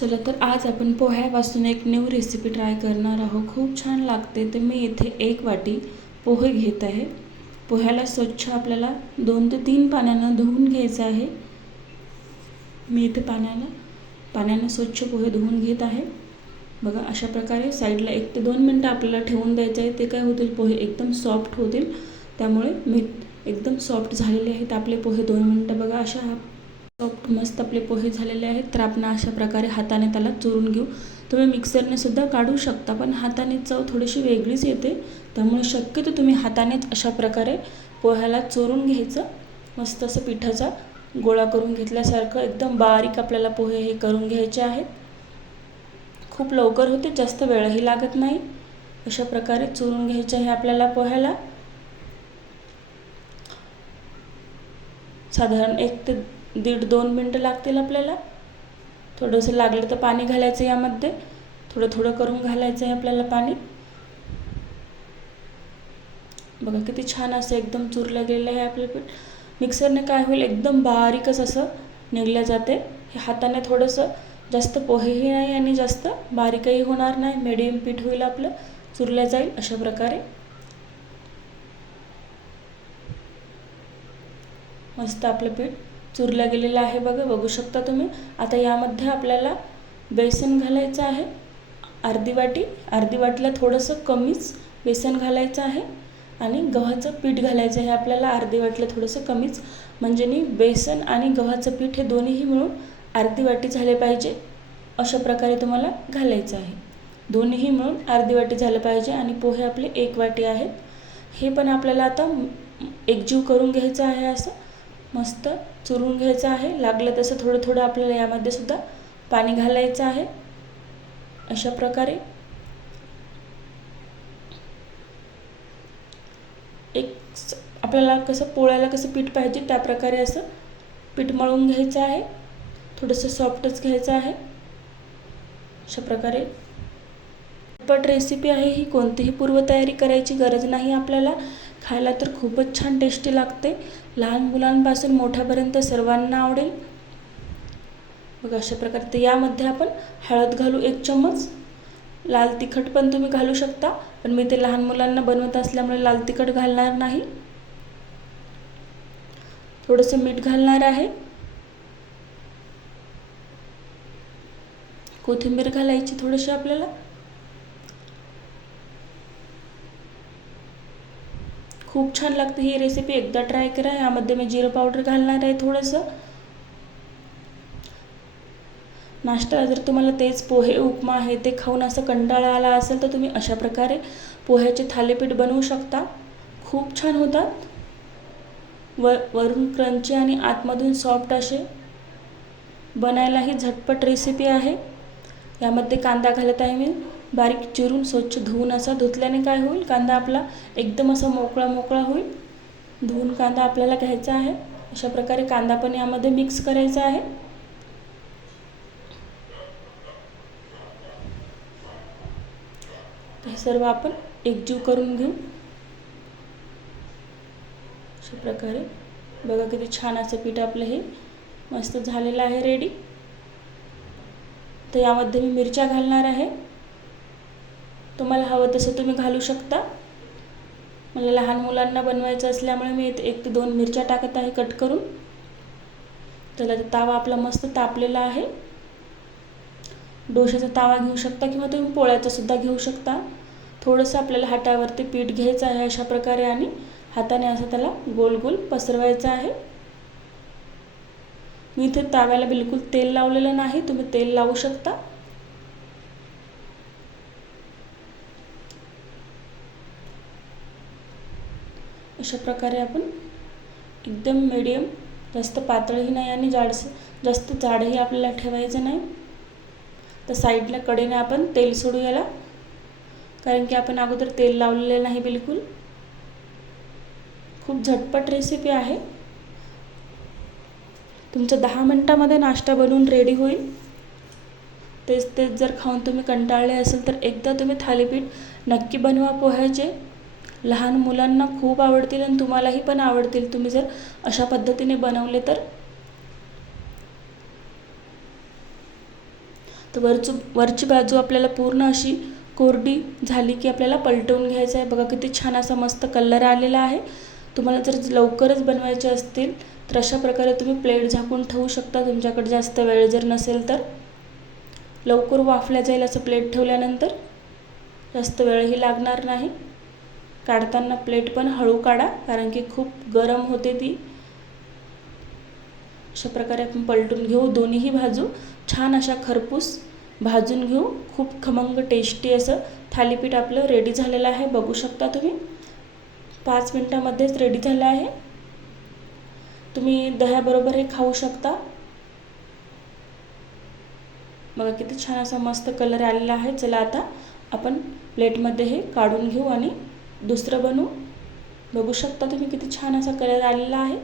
चला तर आज आपण पोह्यापासून एक न्यू रेसिपी ट्राय करणार आहोत. खूप छान लागते. तर मी इथे 1 वाटी पोहे घेत आहे. पोह्याला स्वच्छ आपल्याला 2 ते 3 पाण्यानं धुवून घ्यायचं आहे. मी इथे पाण्यानं स्वच्छ पोहे धुवून घेत आहे. बघा अशा प्रकारे साईडला 1 ते 2 मिनटं आपल्याला ठेवून द्यायचं आहे. ते काय होतील, पोहे एकदम सॉफ्ट होतील. त्यामुळे मी एकदम सॉफ्ट झालेले आहेत आपले पोहे. 2 मिनटं बघा अशा सॉफ्ट मस्त आपले पोहे झालेले आहेत. तर आपण अशा प्रकारे हाताने त्याला चुरून घेऊ. तुम्ही मिक्सरने सुद्धा काढू शकता, पण हाताने चव थोडीशी वेगळीच येते. त्यामुळे शक्यतो तुम्ही हातानेच अशा प्रकारे पोह्याला चुरून घ्यायचं. मस्त असं पिठाचा गोळा करून घेतल्यासारखं एकदम बारीक आपल्याला पोहे हे करून घ्यायचे आहेत. खूप लवकर होते, जास्त वेळही लागत नाही. अशा प्रकारे चुरून घ्यायचे आहे आपल्याला पोह्याला. साधारण 1 ते 1.5-2 मिनटं लागतील आपल्याला. थोडंसं लागलं तर पाणी घालायचं यामध्ये. थोडं थोडं करून घालायचं आहे आपल्याला पाणी. बघा किती छान असं एकदम चुरलं गेलेलं आहे आपलं पीठ. मिक्सरने काय होईल, एकदम बारीकच असं निघलं जाते. हे हाताने थोडंसं जास्त पोहेही नाही आणि जास्त बारीकही होणार नाही. मीडियम पीठ होईल आपलं, चुरलं जाईल अशा प्रकारे. मस्त आपलं पीठ चुरलं गेलेलं आहे. बघू शकता तुम्ही. आता यामध्ये आपल्याला बेसन घालायचं आहे. अर्धी वाटीला थोडंसं कमीच बेसन घालायचं आहे. आणि गव्हाचं पीठ घालायचं आहे आपल्याला अर्धी वाटीला थोडंसं कमीच. म्हणजे बेसन आणि गव्हाचं पीठ हे दोन्हीही मिळून अर्धी वाटी झाले पाहिजे. अशा प्रकारे तुम्हाला घालायचं आहे. दोन्हीही मिळून अर्धी वाटी झालं पाहिजे. आणि पोहे आपले 1 वाटी आहेत. हे पण आपल्याला आता एकजीव करून घ्यायचं आहे. असं मस्त चुरून घ्यायचं आहे. लागलं तसं थोडं थोडं आपल्याला यामध्ये सुद्धा पाणी घालायचं आहे. अशा प्रकारे आपल्याला पोळ्याला कसं पीठ पाहिजे त्या प्रकारे असं पीठ मळून घ्यायचं आहे. थोडंसं सॉफ्टच घ्यायचं आहे. अशा प्रकारे झटपट रेसिपी आहे ही. कोणतीही पूर्वतयारी करायची गरज नाही आपल्याला. खायला तर खूपच छान टेस्टी लागते. लहान मुलांपासून मोठ्यापर्यंत सर्वांना आवडेल. बघा अशा प्रकारे. तर यामध्ये आपण हळद घालू 1 चम्मच. लाल तिखट पण तुम्ही घालू शकता, पण मी ते लहान मुलांना बनवत असल्यामुळे लाल तिखट घालणार नाही. थोडंसं मीठ घालणार आहे. कोथिंबीर घालायची थोडीशी आपल्याला. खूप छान लागते ही रेसिपी, एकदा ट्राय करा. यामध्ये मी जिरं पावडर घालणार आहे थोडंसं. नाश्ता जर तुम्हाला तेच पोहे उपमा आहे ते खाऊन असं कंटाळा आला असेल तर तुम्ही अशा प्रकारे पोह्याचे थालीपीठ बनवू शकता. खूप छान होतात. वरून क्रंची आणि आतमधून सॉफ्ट असे. बनायलाही झटपट रेसिपी आहे. यामध्ये कांदा घालत आहे मी बारीक चिरून, स्वच्छ धुवून. असा धुतल्याने काय होईल, कांदा आपला एकदम असा मोकळा होईल. धुवून कांदा आपल्याला घ्यायचा आहे. अशा प्रकारे कांदा पण यामध्ये मिक्स करायचा आहे. हे सर्व आपण एकजीव करून घेऊ अशा प्रकारे. बघा किती छान असं पीठ आपलं हे मस्त झालेलं आहे रेडी. तर यामध्ये मी मिरच्या घालणार आहे. तुम्हाला हवं तसं तुम्ही घालू शकता. मला लहान मुलांना बनवायचं असल्यामुळे मी 1 ते 2 मिरच्या टाकत आहे कट करून. त्याला तावा आपला मस्त तापलेला आहे. डोशाचा तावा घेऊ शकता किंवा तुम्ही पोळ्याचा सुद्धा घेऊ शकता. थोडंसं आपल्याला हातावरती पीठ घ्यायचं आहे अशा प्रकारे आणि हाताने असं त्याला गोल गोल पसरवायचं आहे. मी इथे ताव्याला बिलकुल तेल लावलेलं नाही, तुम्ही तेल लावू शकता. अशा प्रकारे आपण एकदम मीडियम, जास्त पातळही नाही आणि जास्त जाडही आपल्याला ठेवायचं नाही. तर साईडला कडेने आपण तेल सोडू याला, कारण की आपण अगोदर तेल लावलेलं नाही बिलकुल. खूप झटपट रेसिपी आहे. तुमचा 10 मिनिटामध्ये नाश्ता बनवून रेडी होईल. तेच जर खाऊन तुम्ही कंटाळले असेल तर एकदा तुम्ही थालीपीठ नक्की बनवा पोह्याचे. लहान मुलांना खूप आवडतील आणि तुम्हालाही पण आवडतील तुम्ही जर अशा पद्धतीने बनवले तर. तर वरची बाजू आपल्याला पूर्ण अशी कोरडी झाली की आपल्याला पलटवून घ्यायचं आहे. बघा किती छान असा मस्त कलर आलेला आहे. तुम्हाला जर लवकरच बनवायचे असतील तर अशा प्रकारे तुम्ही प्लेट झाकून ठेवू शकता. तुमच्याकडे जास्त वेळ जर नसेल तर लवकर वाफल्या जाईल असं प्लेट ठेवल्यानंतर, जास्त वेळही लागणार नाही. काढताना प्लेट पण हळू काढा, कारण की खूप गरम होते ती. अशा प्रकारे आपण पलटून घेऊ. दोन्हीही बाजू छान अशा खरपूस भाजून घेऊ. खूप खमंग टेस्टी असं थालीपीठ आपलं रेडी झालेलं आहे. बघू शकता तुम्ही 5 मिनिटामध्येच रेडी झालं आहे. तुम्ही दह्याबरोबर हे खाऊ शकता. बघा किती छान असा मस्त कलर आलेला आहे. चला आता आपण प्लेटमध्ये हे काढून घेऊ आणि दुसरं बनवू. बघू शकता तुम्ही किती छान असा कलर आलेला आहे.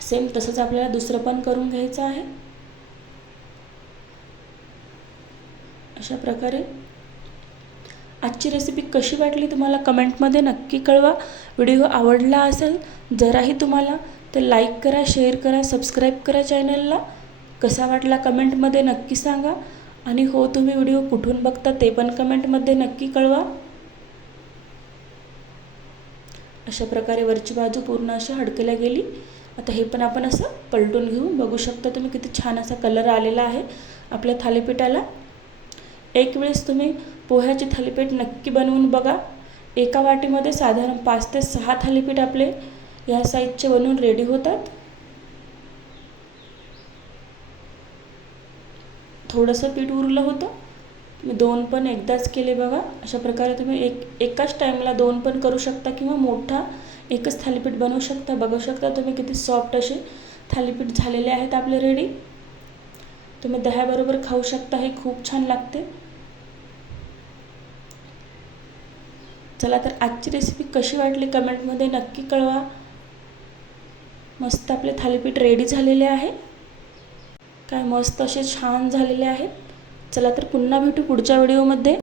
सेम तसंच आपल्याला दुसरं पण करून घ्यायचं आहे. अशा प्रकारे आजची रेसिपी कशी वाटली तुम्हाला कमेंटमध्ये नक्की कळवा. व्हिडिओ आवडला असेल जराही तुम्हाला तर लाईक करा, शेअर करा, सबस्क्राईब करा चॅनलला. कसा वाटला कमेंटमध्ये नक्की सांगा. आणि हो, तुम्ही व्हिडिओ कुठून बघता ते पण कमेंटमध्ये नक्की कळवा. अशा प्रकारे वरची बाजू पूर्ण अशी हडकल्या गेली. आता हे पण आपण असं पलटून घेऊ. बघू शकता तुम्ही किती छान असा कलर आलेला आहे आपल्या थालीपीठाला. एक वेळेस तुम्ही पोह्याचे थालीपीठ नक्की बनवून बघा. एका वाटीमध्ये साधारण 5 ते 6 थालीपीठ आपले या साईजचे बनवून रेडी होतात. थोडंसं पीठ उरलं होतं, मी 2 पण एकदाच केले. बघा अशा प्रकारे तुम्ही एकाच टाईमला 2 पण करू शकता किंवा मोठा एकच थालीपीठ बनवू शकता. बघू शकता तुम्ही किती सॉफ्ट असे थालीपीठ झालेले आहेत आपले रेडी. तुम्ही दह्याबरोबर खाऊ शकता. हे खूप छान लागते. चला तर आजची रेसिपी कशी वाटली कमेंटमध्ये नक्की कळवा. मस्त आपले थालीपीठ रेडी झालेले आहे. काय मस्त असे छान झालेले आहेत. चला तर पुन्हा भेटू पुढच्या व्हिडिओमध्ये.